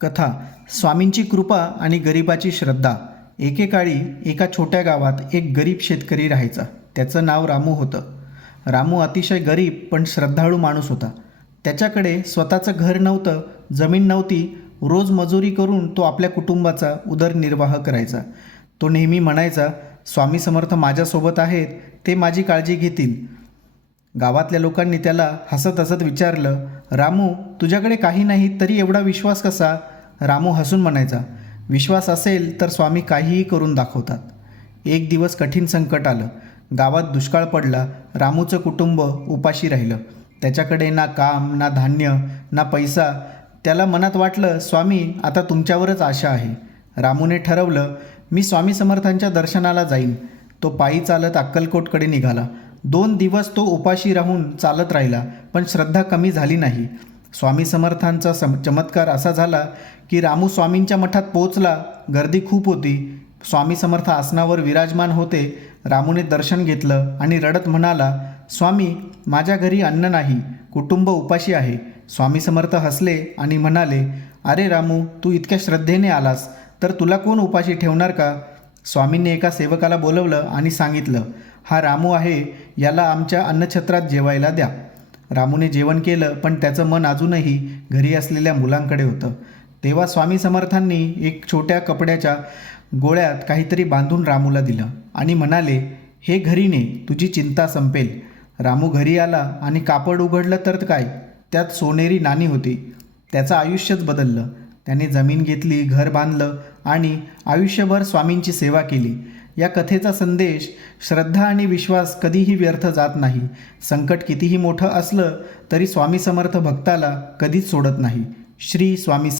कथा स्वामींची कृपा आणि गरिबाची श्रद्धा. एकेकाळी एका छोट्या गावात एक गरीब शेतकरी राहायचा. त्याचं नाव रामू होतं. रामू अतिशय गरीब पण श्रद्धाळू माणूस होता. त्याच्याकडे स्वतःचं घर नव्हतं, जमीन नव्हती. रोज मजुरी करून तो आपल्या कुटुंबाचा उदरनिर्वाह करायचा. तो नेहमी म्हणायचा, स्वामी समर्थ माझ्यासोबत आहेत, ते माझी काळजी घेतील. गावातल्या लोकांनी त्याला हसत हसत विचारलं, रामू, तुझ्याकडे काही नाही तरी एवढा विश्वास कसा? रामू हसून म्हणायचा, विश्वास असेल तर स्वामी काहीही करून दाखवतात. एक दिवस कठीण संकट आलं. गावात दुष्काळ पडला. रामूचं कुटुंब उपाशी राहिलं. त्याच्याकडे ना काम, ना धान्य, ना पैसा. त्याला मनात वाटलं, स्वामी, आता तुमच्यावरच आशा आहे. रामूने ठरवलं, मी स्वामी समर्थांच्या दर्शनाला जाईन. तो पायी चालत अक्कलकोटकडे निघाला. 2 दिवस तो उपाशी राहून चालत राहिला, पण श्रद्धा कमी झाली नाही. स्वामी समर्थांचा चमत्कार असा झाला की रामू स्वामींच्या मठात पोहोचला. गर्दी खूप होती. स्वामी समर्थ आसनावर विराजमान होते. रामूने दर्शन घेतलं आणि रडत म्हणाला, स्वामी, माझ्या घरी अन्न नाही, कुटुंब उपाशी आहे. स्वामी समर्थ हसले आणि म्हणाले, अरे रामू, तू इतक्या श्रद्धेने आलास तर तुला कोण उपाशी ठेवणार का? स्वामींनी एका सेवकाला बोलवलं आणि सांगितलं, हा रामू आहे, याला आमच्या अन्नछत्रात जेवायला द्या. रामूने जेवण केलं, पण त्याचं मन अजूनही घरी असलेल्या मुलांकडे होतं. तेव्हा स्वामी समर्थांनी एक छोट्या कपड्याच्या गोळ्यात काहीतरी बांधून रामूला दिलं आणि म्हणाले, हे घरी ने, तुझी चिंता संपेल. रामू घरी आला आणि कापड उघडलं तर काय, त्यात सोनेरी नाणी होती. त्याचं आयुष्यच बदललं. त्याने जमीन घेतली, घर बांधलं आणि आयुष्यभर स्वामींची सेवा केली. या कथेचा संदेश, श्रद्धा आणि विश्वास कधीही व्यर्थ जात नाही. संकट कितीही मोठं असलं तरी स्वामी समर्थ भक्ताला कधीच सोडत नाही. श्री स्वामी